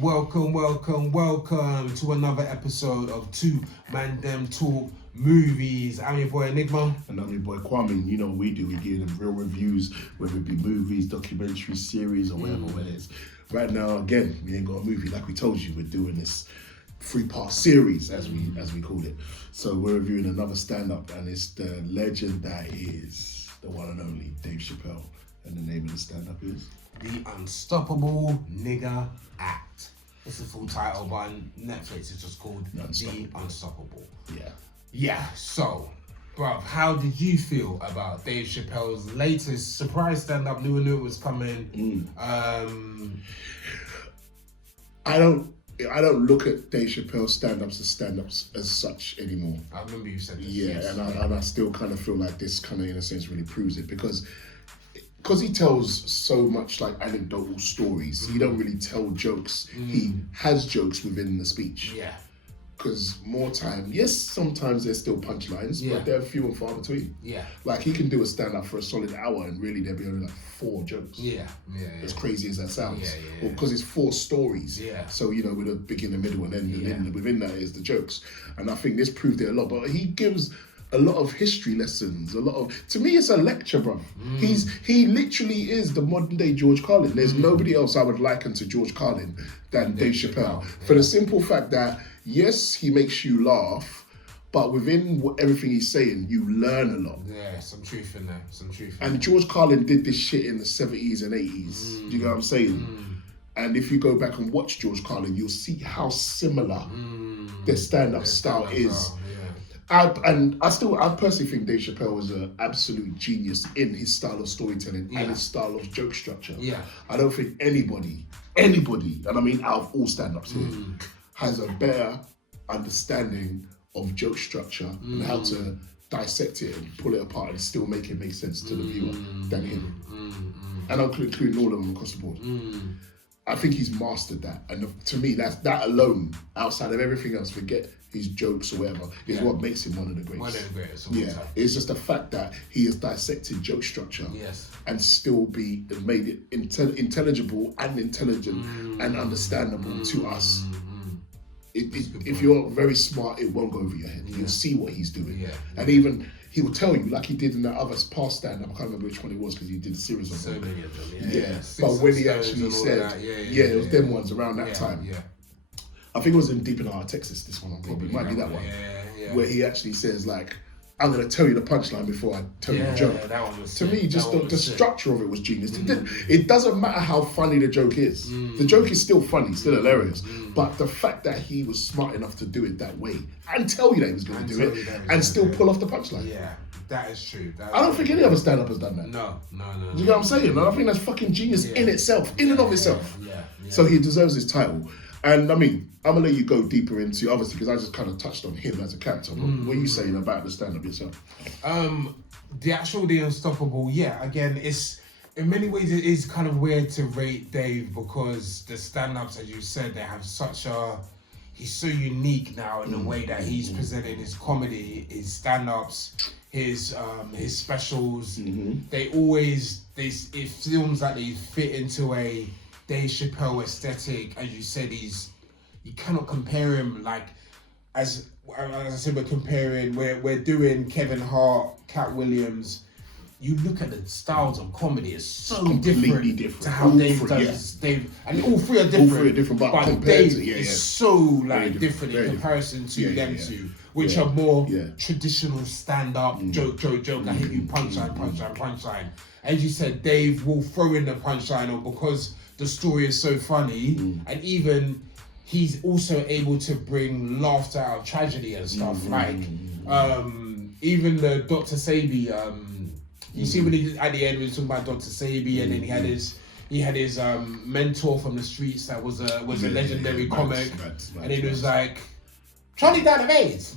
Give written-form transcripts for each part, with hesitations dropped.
Welcome to another episode of Two ManDem Talk Movies. I'm your boy Enigma. And I'm your boy Kwame. You know what we do, we give them real reviews, whether it be movies, documentaries, series, or whatever it is. Right now, again, we ain't got a movie. Like we told you, we're doing this 3-part series, as we call it. So we're reviewing another stand-up, and it's the legend that is the one and only Dave Chappelle. And the name of the stand-up is? The Unstoppable Nigga Act. It's the full title, but on Netflix it's just called The Unstoppable. Yeah, so, bruv, how did you feel about Dave Chappelle's latest surprise stand-up? Knew it was coming. I don't look at Dave Chappelle's stand-ups as such anymore. I remember you said this. Yeah, yes. and I still kind of feel like this kind of, in a sense, really proves it because he tells so much like anecdotal stories. He don't really tell jokes. He has jokes within the speech. Yeah. Because more time, yes, sometimes there's still punchlines, but they're few and far between. Yeah. Like he can do a stand-up for a solid hour and really there'll be only like 4 jokes. Yeah. As crazy as that sounds. Yeah. Well, because it's 4 stories. Yeah. So, you know, with a beginning, middle, and end, and then within that is the jokes. And I think this proved it a lot. But he gives a lot of history lessons, to me it's a lecture, bro. He literally is the modern day George Carlin. There's nobody else I would liken to George Carlin than Dave Chappelle. For the simple fact that, yes, he makes you laugh, but within everything he's saying, you learn a lot. Yeah, some truth in there, And George Carlin did this shit in the 70s and 80s. Do you know what I'm saying? And if you go back and watch George Carlin, you'll see how similar their stand-up style is. I personally think Dave Chappelle was an absolute genius in his style of storytelling and his style of joke structure. Yeah. I don't think anybody, and I mean out of all stand-ups here, has a better understanding of joke structure and how to dissect it and pull it apart and still make it make sense to the viewer than him. And I'm including all of them across the board. I think he's mastered that. And to me, that alone, outside of everything else, forget his jokes or whatever, is what makes him one of the greatest. One of the greatest of all time. It's just the fact that he has dissected joke structure and still made it intelligible and intelligent and understandable to us. If you're very smart, it won't go over your head. You'll see what he's doing. And even he will tell you, like he did in that other past stand-up, I can't remember which one it was because he did a series of them. So many of them, But when he actually said, it was them ones around that time. I think it was in Deep in the Heart of Texas, this one, probably might be that one. Where he actually says, like, I'm going to tell you the punchline before I tell you the joke. That one was to me, just the structure of it was genius. It doesn't matter how funny the joke is. The joke is still funny, still hilarious. But the fact that he was smart enough to do it that way and tell you that he was going to do it and still pull off the punchline. Yeah, that is true. I don't think any other stand-up has done that. No. Do you know what I'm saying? I think that's fucking genius in itself, in and of itself. So he deserves his title. And I mean, I'm gonna let you go deeper into, obviously, because I just kind of touched on him as a character. What are you saying about the stand-up yourself? The Unstoppable, again, it's in many ways it is kind of weird to rate Dave because the stand-ups, as you said, they have he's so unique now in the way that he's presented his comedy, his stand-ups, his specials. It feels like they fit into a Dave Chappelle aesthetic. As you said, you cannot compare him as I said, we're doing Kevin Hart, Katt Williams. You look at the styles of comedy, it's so different to how Dave does. Dave, and all three are different. But Dave is so different in comparison to them two, which are more traditional stand-up joke. I hit you punchline. As you said, Dave will throw in the punchline on because the story is so funny, and even he's also able to bring laughter out of tragedy and stuff. Even the Dr. Sabi, you see when he at the end we were talking about Dr. Sabi, and then he had his mentor from the streets that was a legendary comic, and it was like Charlie died of AIDS.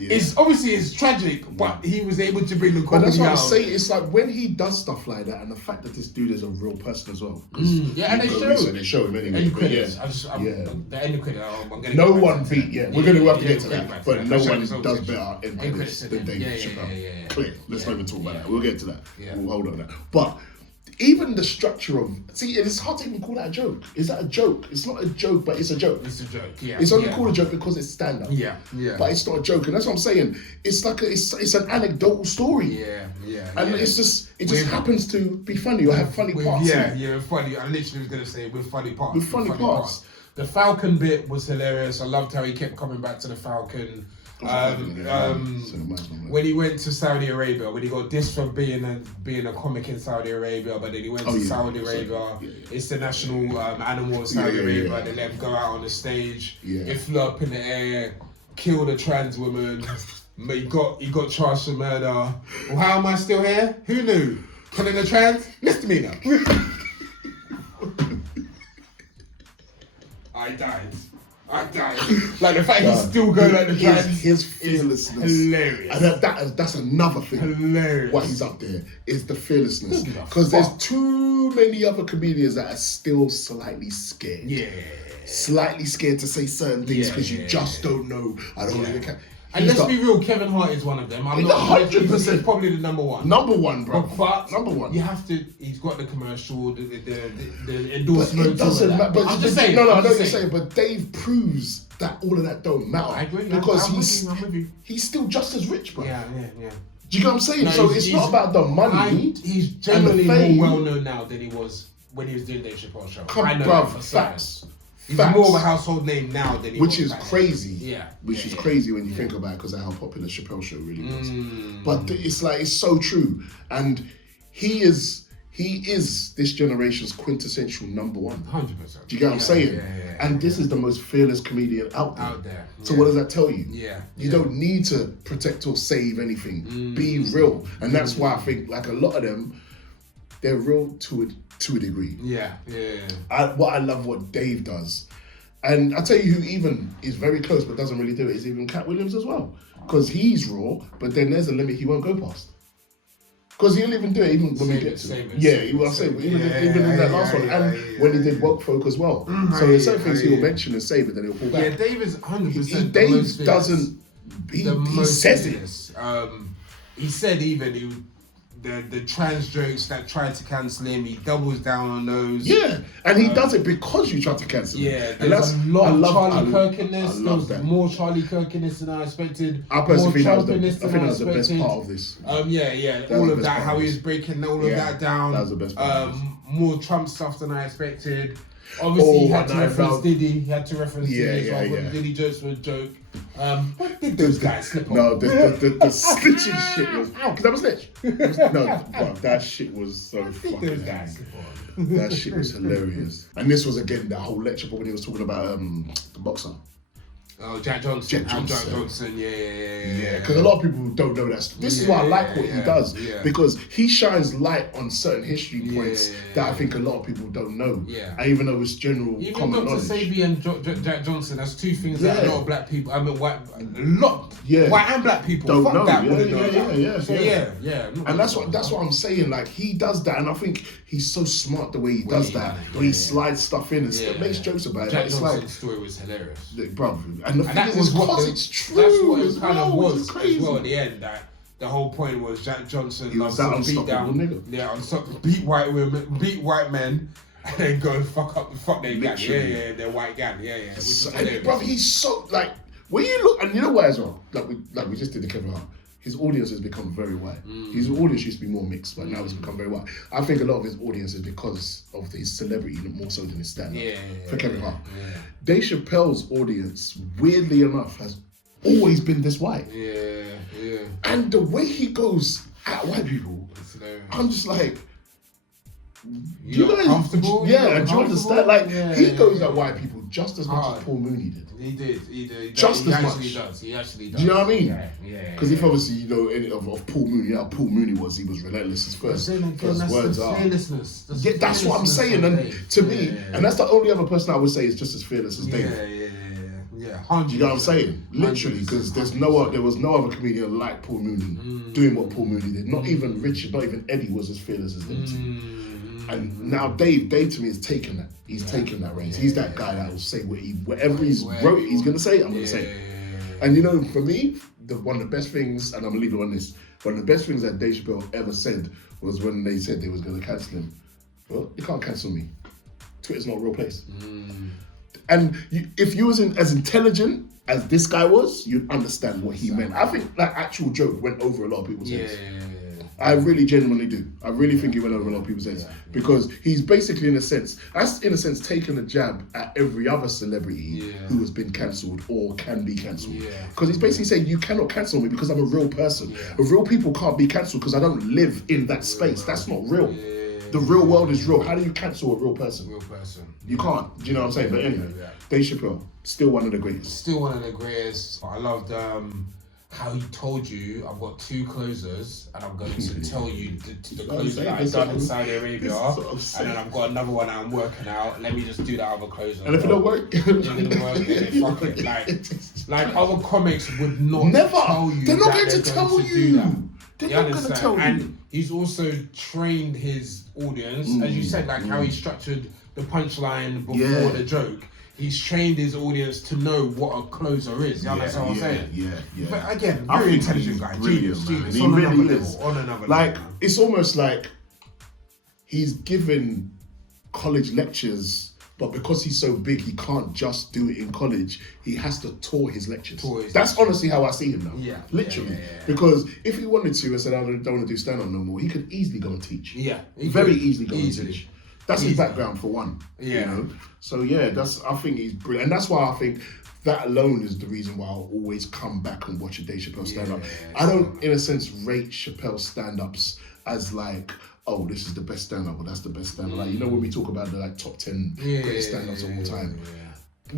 It's tragic, but he was able to bring the comedy out. But that's what I'm saying. It's like when he does stuff like that, and the fact that this dude is a real person as well. And they show him anyway. End credits. The end credit. No one beat. We're going to have to get to that. But no one does better end credits than Dave Chappelle. Clear. Let's not even talk about that. We'll get to that. We'll hold on to that. But even the structure of it's hard to even call that a joke. Is that a joke? It's not a joke, but it's a joke. It's a joke. Yeah. It's only called a joke because it's stand up. Yeah. But it's not a joke, and that's what I'm saying. It's like it's an anecdotal story. Yeah. And it just happens to be funny or have funny parts. Funny. I literally was gonna say with funny parts. With funny parts. The Falcon bit was hilarious. I loved how he kept coming back to the Falcon. When he went to Saudi Arabia, when he got dissed for being a comic in Saudi Arabia, but then he went to Saudi Arabia. It's the national animal of Saudi Arabia. They let him go out on the stage. It flew up in the air, killed a trans woman. He got charged for murder. Well, how am I still here? Who knew? Killing a trans? Misdemeanor. I died. Like the fact he's still going like the trans. His fearlessness. Hilarious. And that's another thing. Hilarious. Why he's up there is the fearlessness. Because there's too many other comedians that are still slightly scared. Yeah. Slightly scared to say certain things because you just don't know. I don't even care. And let's be real, Kevin Hart is one of them. I'm not 100%. He's probably the number one. Number one, bro. But number one. You have to. He's got the commercial, the endorsement. It doesn't matter. But I'm just saying. No, I know what you're saying. But Dave proves that all of that don't matter. I agree. Because I'm with you. He's still just as rich, bro. Yeah. Do you get what I'm saying? No, so it's not about the money. He's generally more well known now than he was when he was doing Dave Chappelle show. Facts. He's more of a household name now than he was. Which is crazy. Yeah. Which is crazy when you think about it because of how popular Chappelle show really was. But it's so true. And he is this generation's quintessential number one. 100%. Do you get what I'm saying? And this is the most fearless comedian out there. So what does that tell you? You don't need to protect or save anything. Be real. And that's why I think like a lot of them, they're real to a degree. What I love what Dave does. And I tell you who even is very close but doesn't really do it is even Katt Williams as well. Because he's raw, but then there's a limit he won't go past. Because he'll even do it even when we get to it. Even in that last one. And when he did Woke Folk as well. So there's certain things he'll mention and say, but then he'll pull back. Yeah, Dave is 100%. Dave doesn't. He says it. He said even the trans jokes that tried to cancel him, he doubles down on those. Yeah, and he does it because you tried to cancel him. Yeah, there's a lot of Charlie Kirk in this. There was more Charlie Kirk in this than I expected. I personally think that was the best part of this. All of that, how he was breaking all of that down. That was the best part. More Trump stuff than I expected. Obviously, he had to reference Diddy. He had to reference Diddy as well. Diddy jokes were a joke. What did those guys slip on? No, the snitching shit was... Because I'm a snitch. Bro, that shit was so fucking guys That shit was hilarious. And this was, again, that whole lecture when he was talking about the boxer. Oh, Jack Johnson. Jack Johnson, yeah. Because a lot of people don't know that. This is why I like what he does. Because he shines light on certain history points that I think a lot of people don't know. And even though it's general even common Dr. knowledge. Sabi and Jack Johnson, that's two things that a lot of black people, white and black people don't fuck know. That Yeah. And that's what I'm saying. Like, he does that, and I think he's so smart the way he does that. When he slides stuff in and makes jokes about it. Jack It's Johnson's like, story was hilarious. Bro, and the thing that is, was because it's true. That's what it as kind of well, was as well at the end. That the whole point was Jack Johnson loves to beat down, beat white men, and then go fuck their gang, their white gang, Which is hilarious. Bro, he's so like when you look, and you know why as well. Like we just did the Kevin Hart. His audience has become very white. His audience used to be more mixed, but now it's become very white. I think a lot of his audience is because of his celebrity more so than his stand-up. For Kevin Hart. Dave Chappelle's audience, weirdly enough, has always been this white. And the way he goes at white people, I'm just like, you guys comfortable? Do you understand? Like, he goes at white people just as much as Paul Mooney did. He did. Just as much. He actually does. Do you know what I mean? Because if Yeah. obviously you know any of Paul Mooney, how Paul Mooney was, he was relentless. His first words are. That's what I'm saying. And to me, and that's the only other person I would say is just as fearless as Dave. Yeah. Do you know what I'm saying? Literally, because there was no other comedian like Paul Mooney doing what Paul Mooney did. Not even Richard, not even Eddie was as fearless as them two. And now Dave to me has taken that. He's taken that reins. He's that guy that will say whatever he's wrote, he's gonna say it, I'm gonna say it. And you know, for me, one of the best things, and I'm gonna leave it on this, one of the best things that Dave Chappelle ever said was when they said they was gonna cancel him. Well, you can't cancel me. Twitter's not a real place. And if you wasn't as intelligent as this guy was, you'd understand what he meant. I think that actual joke went over a lot of people's heads. I really genuinely do. I really think he went over a lot of people's heads because he's basically, in a sense, taken a jab at every other celebrity who has been cancelled or can be cancelled. Because he's basically saying, you cannot cancel me because I'm a real person. Real people can't be cancelled because I don't live in that space. That's not real. The real world is real. How do you cancel a real person? You can't. Do you know what I'm saying? But anyway, Dave Chappelle, still one of the greatest. Still one of the greatest. I loved how he told you, I've got 2 closers and I'm going to tell you the closer that I've done in Saudi Arabia, and then I've got another one that I'm working out. Let me just do that other closer. And if it don't work, fuck it. Like other comics would not tell you. They're not going to tell you. They're not going to tell you. And he's also trained his audience, as you said, like how he structured the punchline before the joke. He's trained his audience to know what a closer is. You understand what I'm saying? Yeah. But again, very intelligent guy. Genius. He On really another is. level. On another like, level. it's almost like he's given college lectures, but because he's so big, he can't just do it in college. He has to tour his lectures. That's honestly how I see him now. Literally. Because if he wanted to and said, I don't want to do stand-up no more, he could easily go and teach. Very easily go and teach. That's his background for one. You know? So I think he's brilliant. And that's why I think that alone is the reason why I'll always come back and watch a Dave Chappelle stand-up. I don't, in a sense, rate Chappelle stand-ups as like, oh, this is the best stand-up or that's the best stand-up. Like, you know, when we talk about the like top 10 greatest stand-ups of all time.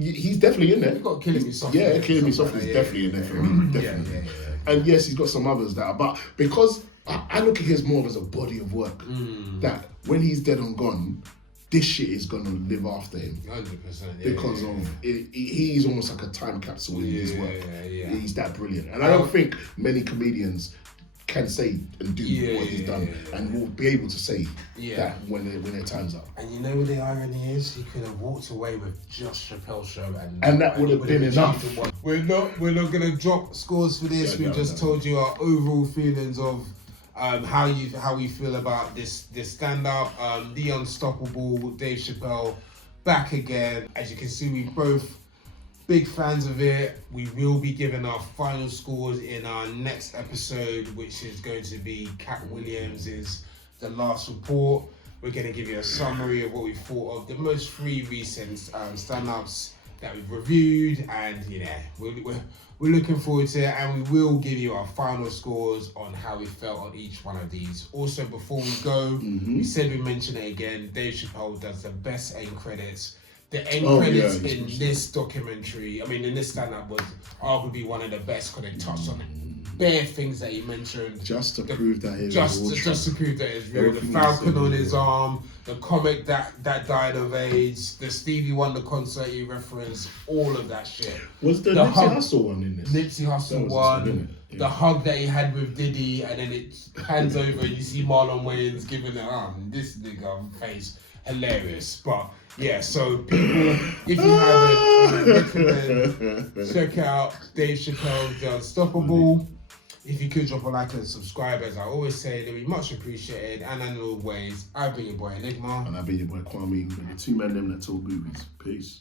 He's definitely in there. You've got Killing Me Softly. Yeah, Killing Me Softly is definitely in there for me. Definitely. And yes, he's got some others that are, but because I look at his more as a body of work, that when he's dead and gone, this shit is gonna live after him. 100%. Because of he's almost like a time capsule in his work. He's that brilliant, and I don't think many comedians can say and do what he's done, and will be able to say that when their time's up. And you know what the irony is? He could have walked away with just Chappelle's show, and that would have been enough. We're not gonna drop scores for this. We just told you our overall feelings of how we feel about this stand-up. The Unstoppable Dave Chappelle back again. As you can see, we both big fans of it. We will be giving our final scores in our next episode, which is going to be Katt Williams' The Last Report. We're going to give you a summary of what we thought of the most 3 recent stand-ups that we've reviewed, and we're looking forward to it, and we will give you our final scores on how we felt on each one of these. Also, before we go, we said we mention it again, Dave Chappelle does the best end credits. The end credits in this documentary, in this stand-up, was arguably one of the best because it touched on bare things that he mentioned. Just to prove that it's real. Just to prove that it's real. The falcon on his arm, the comic that died of AIDS, the Stevie Wonder concert he referenced, all of that shit. Was the Nipsey Hussle one in this? Nipsey Hussle one. The hug that he had with Diddy, and then it hands over and you see Marlon Wayans giving it this nigga face. Hilarious. But yeah, so people, if you haven't, recommend check out Dave Chappelle's The Unstoppable. If you could drop a like and subscribe, as I always say, they'd be much appreciated. And as always, I've been your boy Enigma. And I've been your boy Kwame. We're the 2 ManDem that talk movies. Peace.